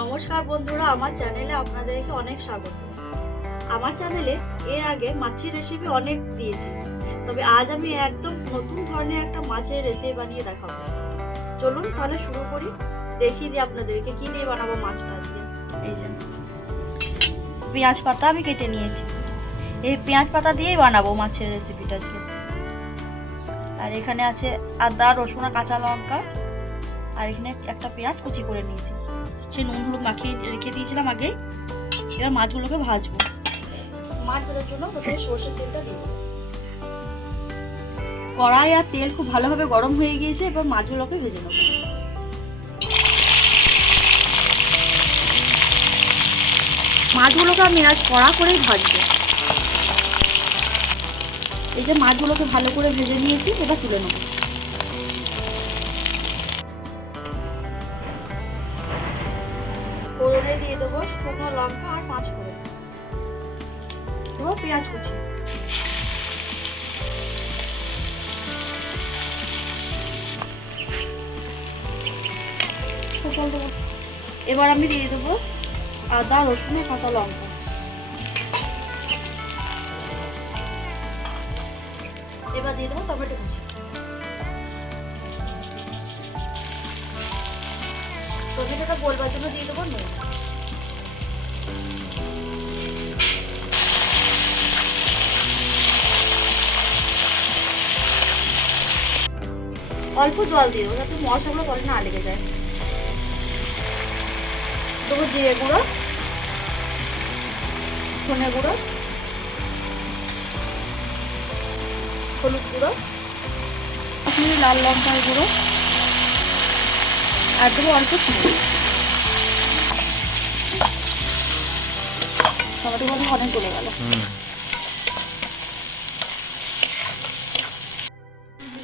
নমস্কার বন্ধুরা, আমার চ্যানেলে আপনাদেরকে অনেক স্বাগত। আমার চ্যানেলে এর আগে মাছের রেসিপি অনেক দিয়েছি, তবে আজ আমি একদম নতুন ধরনের একটা মাছের রেসিপি বানিয়ে দেখাবো। চলুন তাহলে শুরু করি, দেখিয়ে দিই আপনাদেরকে কি দিয়ে বানাবো মাছটা আজকে। এই যে, পেঁয়াজ পাতা আমি কেটে নিয়েছি। এই পেঁয়াজ পাতা দিয়েই বানাবো মাছের রেসিপিটা আজকে। আর এখানে আছে আদা, রসুন আর কাঁচা লঙ্কা। আর এখানে একটা পেঁয়াজ কুচি করে নিয়েছি। সে নুন হলুদ মাখিয়ে রেখে দিয়েছিলাম আগে। এবার মাছগুলোকে ভাজবো। মাছ ভাজার জন্য প্রথমে সর্ষের তেলটা দেবো। কড়াই আর তেল খুব ভালোভাবে গরম হয়ে গিয়েছে এবার মাছগুলোকে ভেজে নেব। মাছগুলোকে আমি আজ কড়া করেই ভাজবো। এই যে মাছগুলোকে ভালো করে ভেজে নিয়েছি এবার তুলে নেব। শুকনো লঙ্কা আর পাঁচ ফোড়ন। দেবো পেঁয়াজ কুচি। এবার আমি দিয়ে দেবো আদা, রসুন কাঁচা লঙ্কা। এবার দিয়ে দেবো টমেটো কুচি। টমেটোটা গোলবার জন্য দিয়ে দেবো নুন। অল্প জল দেবো যাতে মশলাগুলো জলে না লেগে যায়। দেবো জিরে গুঁড়ো, ধনে গুঁড়ো, হলুদ গুঁড়ো লাল লঙ্কার গুঁড়ো, আর দেবো অল্প চিনি। টমেটো মধ্যে অনেক গলে গেল।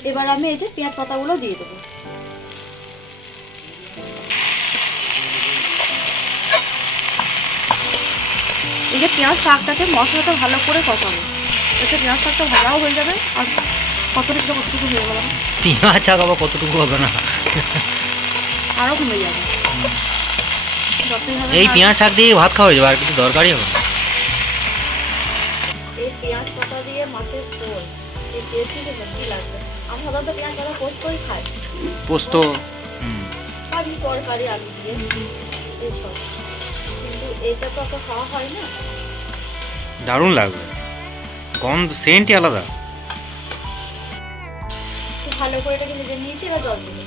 এবার আমি এই যে পেঁয়াজ পাতাগুলো দিয়ে দেবো। এই যে পেঁয়াজ শাকটাকে মশলাটা ভালো করে কষাবো। এতে পেঁয়াজ শাকটা ভালোও হয়ে যাবে আর কতটুকু কতটুকু হয়ে গেল পেঁয়াজ আবার কতটুকু হবে না? আরও কমে যাবে। এই পেঁয়াজ শাক দিয়ে ভাত খাওয়া যাবে আর কিছু দরকারই হবে না। আমি সাধারণত পেঁয়াজ পাতা পোস্ট খাই পোস্ত। হুম। ভাজি তরকারি আলু দিয়ে এইসব কিন্তু এটা তো অত খাওয়া হয় না। দারুণ লাগবে। গন্ধ সেন্টই আলাদা। ভালো করে এটাকে ভেজে নিয়েছি এবার জল কালার।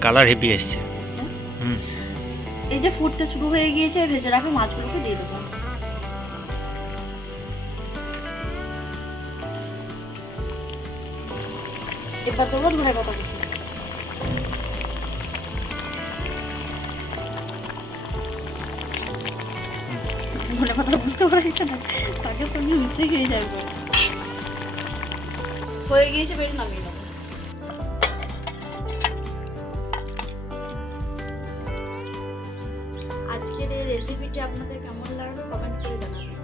কালার হেভি এসছে। হুম। এই যে ফুটতে শুরু হয়ে গিয়েছে ভেজে রাখা মাছগুলোকে দিয়ে দেবো। এবার দেবো ধরে পাতা কুচি। ধনে পাতা বুঝতে পারছি না শাকের সঙ্গে মিশে খেয়ে যাবে। হয়ে গিয়েছে বেশ নামিয়ে আজকের এই রেসিপিটি আপনাদের কেমন লাগবে কমেন্ট করে জানাবেন।